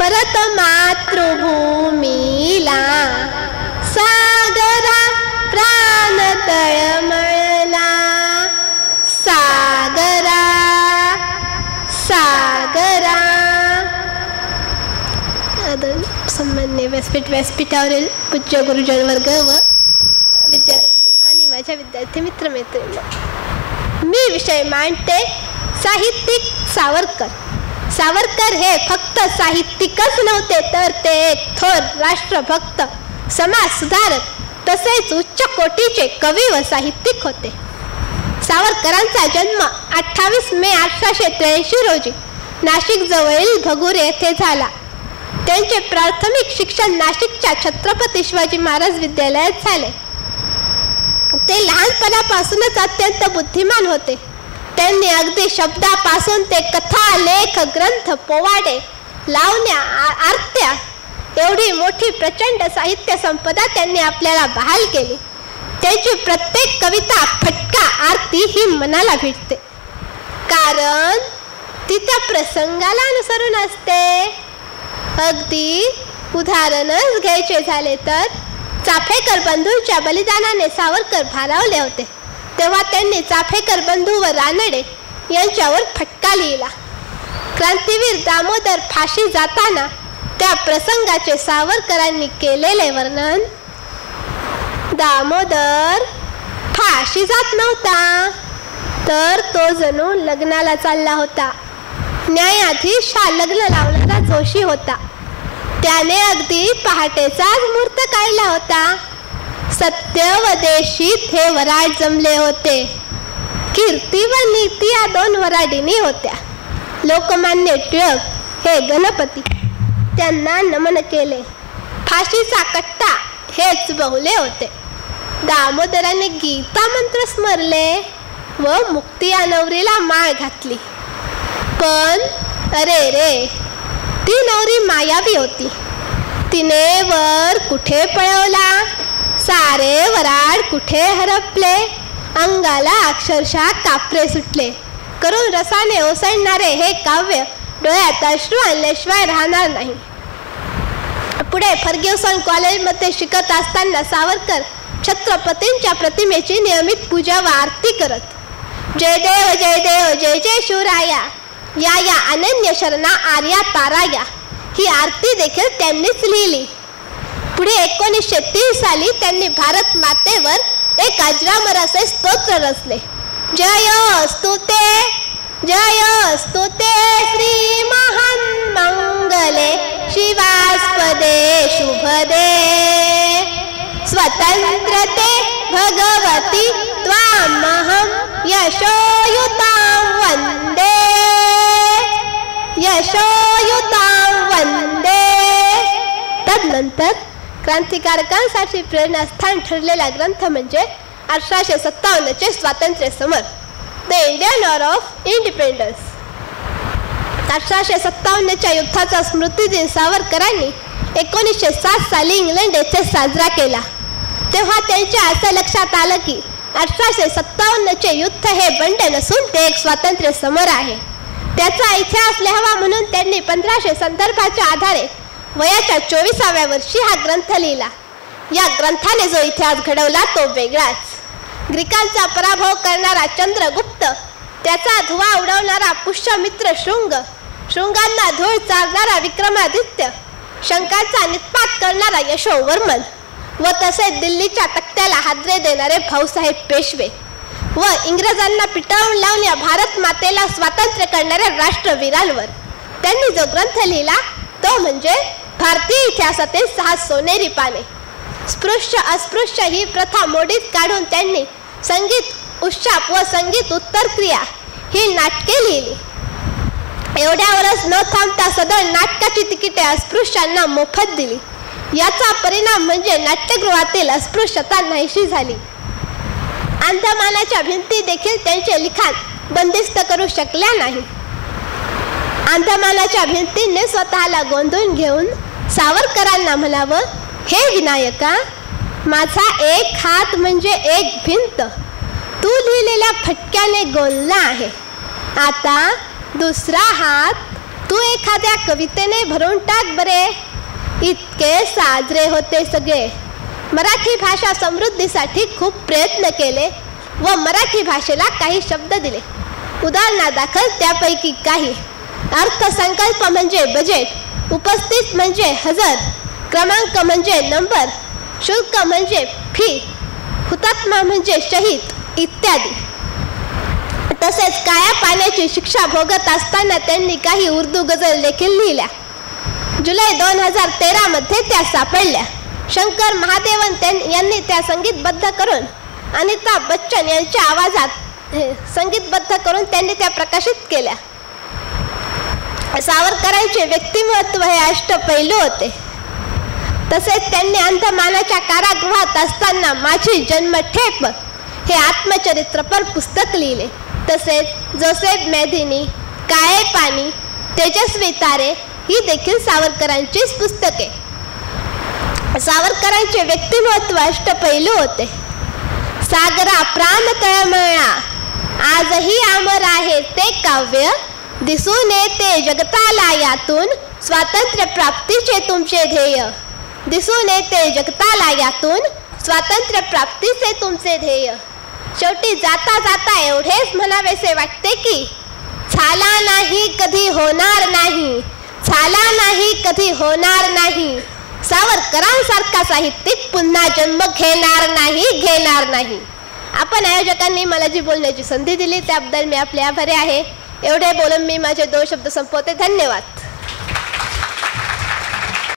परत मातृभूमीला सागरा प्राण तळमळला सागरा सागरा. सन्मान्य व्यासपीठावरील पूज्य गुरुजन वर्ग व आणि माझ्या विद्यार्थी मित्रमैत्रिणी, मी विषय मांडते साहित्यिक सावरकर. सावरकर हे फक्त साहित्यिकच नव्हते तर ते एक थोर राष्ट्रभक्त, समाज सुधारक तसेच उच्च कोटीचे कवी व साहित्यिक होते. सावरकरांचा जन्म 28 मे 1883 रोजी नाशिक जवळील भगूर येथे झाला. त्यांचे प्राथमिक शिक्षण नाशिकच्या छत्रपती शिवाजी महाराज विद्यालयात झाले. ते लहानपणापासूनच अत्यंत बुद्धिमान होते. त्यांनी अगदी शब्दापासून ते कथा, लेख, ग्रंथ, पोवाडे, लावण्या, आरत्या एवढी मोठी प्रचंड साहित्य संपदा त्यांनी आपल्याला बहाल केली. त्यांची प्रत्येक कविता, फटका, आरती ही मनाला भिडते, कारण ती त्या प्रसंगाला अनुसरून असते. अगदी उदाहरणच घ्यायचे झाले तर चाफेकर बंधूंच्या बलिदानाने सावरकर भारावले होते. तेव्हा त्यांनी चाफेकर बंधू व रानडे यांच्यावर फटका लिहिला. क्रांतीवीर दामोदर फाशी जाताना त्या प्रसंगाचे सावरकरांनी केलेले वर्णन. दामोदर फाशी जात नव्हता तर तो जणू लग्नाला चालला होता. न्यायाधीश हा लग्न लावणारा जोशी होता. त्याने अगदी पहाटेचाच मुहूर्त काढला होता. सत्य व देशीत हे वराड जमले होते. कीर्ती व नीती या 2 वराडिनी होत्या. लोकमान्य टिळक हे गणपती त्यांना नमन केले. फाशीचा कट्टा हेच बहुले होते. दामोदराने गीता मंत्र स्मरले व मुक्ती या नवरीला माळ घातली. पण अरे रे, ती नवरी मायावी होती. तिने वर कुठे पळवला, सारे वराड कुठे हरपले. अंगाला अक्षरशः कापरे सुटले. करून रसाने ओसळणारे हे काव्य डोळ्यात अश्रू आणल्याशिवाय राहणार नाही. पुढे फर्ग्युसन कॉलेजमध्ये शिकत असताना सावरकर छत्रपतींच्या प्रतिमेची नियमित पूजा व आरती करत. जय देव जय देव जय जय शिवराया, या या अनन्य शरणा आर्या ताराया ही आरती देखील त्यांनीच लिहिली. पुढे 1930 साली त्यांनी भारत मातेवर एक अजरामर असे स्तोत्र रचले. जय स्तुते श्री महान मंगले शिवास्पदे शुभदे स्वतंत्रते भगवती त्वामहं यशोयुतां वंदे. तदनंतर क्रांतिकारकांसाठी प्रेरणास्थान ठरलेला ग्रंथ म्हणजे 1857चे स्वातंत्र्य समर, the Indian war of independence. 1857च्या युद्धाचा स्मृतिदिन सावरकरांनी 1907 साली इंग्लंड येथे साजरा केला. तेव्हा त्यांच्या असं लक्षात आलं की 1857चे युद्ध हे बंड नसून ते एक स्वातंत्र्य समर आहे. त्याचा इतिहास लिहावा म्हणून त्यांनी 1500 संदर्भाच्या आधारे वयाच्या 24व्या वर्षी हा ग्रंथ लिहिला. या ग्रंथाने जो इतिहास घडवला तो वेगळाच. ग्रीकांचा पराभव करणारा चंद्रगुप्त, त्याचा धुवा उडवणारा पुष्यमित्र शृंग, शृंगांना धूळ चारणारा विक्रमादित्य, शंकांचा निष्पात करणारा यशोवर्मन व तसेच दिल्लीच्या तख्त्याला हादरे देणारे भाऊसाहेब पेशवे व इंग्रजांना पिटाळून लावून या भारत मातेला स्वातंत्र्य करणाऱ्या राष्ट्रवीरांवर त्यांनी जो ग्रंथ लिहिला तो म्हणजे भारतीय इतिहासातील 6 सोनेरी पाने. स्पृश्य अस्पृश्य ही प्रथा मोडीत काढून त्यांनी संगीत उच्चाप व संगीत उत्तर क्रिया ही नाटके लिहिली. एवढ्यावरच न थांबता सदर नाटकाची तिकिटे अस्पृश्यांना मोफत दिली. याचा परिणाम म्हणजे नाट्यगृहातील अस्पृश्यता नाहीशी झाली. अंधमानाच्या भिंती देखील त्यांचे लिखाण बंदिस्त करू शकल्या नाही. अंधमानाच्या भिंतीने स्वतःला गोंधळून घेऊन सावरकरांना म्हणावं, हे विनायका, माझा एक हात म्हणजे एक भिंत तू लिहिलेल्या फटक्याने गोलला आहे. आता दुसरा हात तू एखाद्या एखाद्या कवितेने भरून टाक बरे. इतके साजरे होते सगळे. मराठी भाषा समृद्धीसाठी खूप प्रयत्न केले व मराठी भाषेला काही शब्द दिले. उदाहरणादाखल त्यापैकी काही: अर्थसंकल्प म्हणजे बजेट, उपस्थित म्हणजे हजर, क्रमांक म्हणजे नंबर, शुल्क म्हणजे फी, हुतात्मा म्हणजे शहीद इत्यादी. तसेच काया पाण्याची शिक्षा भोगत असताना त्यांनी काही उर्दू गझल देखील लिहिल्या. जुलै 2013 मध्ये त्या सापडल्या. शंकर महादेवन यांनी त्या संगीतबद्ध करून अमिताभ बच्चन यांच्या आवाजात संगीतबद्ध करून त्यांनी त्या प्रकाशित केल्या. सावरकरांचे व्यक्तिमत्व हे अष्टपैलू होते. तसेच त्यांनी अंदमानाच्या कारागृहात असताना माझी जन्मठेप हे आत्मचरित्रपर पुस्तक लिहिले. तसेच जोसेफ मेदिनी, काळे पाणी, तेजस्वी तारे ही देखील सावरकरांचीच पुस्तके. सावरकरांचे व्यक्तिमत्व अष्टपैलू होते. सागरा प्राण तळमळा, आजही अमर आहे ते काव्य, दिसून येते जगताला यातून, स्वातंत्र्य प्राप्तीचे तुमचे ध्येय. दिसून येते जगताला यातून, स्वातंत्र्य प्राप्तीचे तुमचे ध्येय. शेवटी जाता जाता एवढेच म्हणावेसे वाटते की झाला नाही कधी होणार नाही, झाला नाही कधी होणार नाही. सावरकरांसारखा साहित्यिक पुन्हा जन्म घेणार नाही. आपण आयोजकांनी मला जी बोलण्याची संधी दिली त्याबद्दल मी आपले आभारी आहे. एवढे बोलून मी माझे 2 शब्द संपवते. धन्यवाद.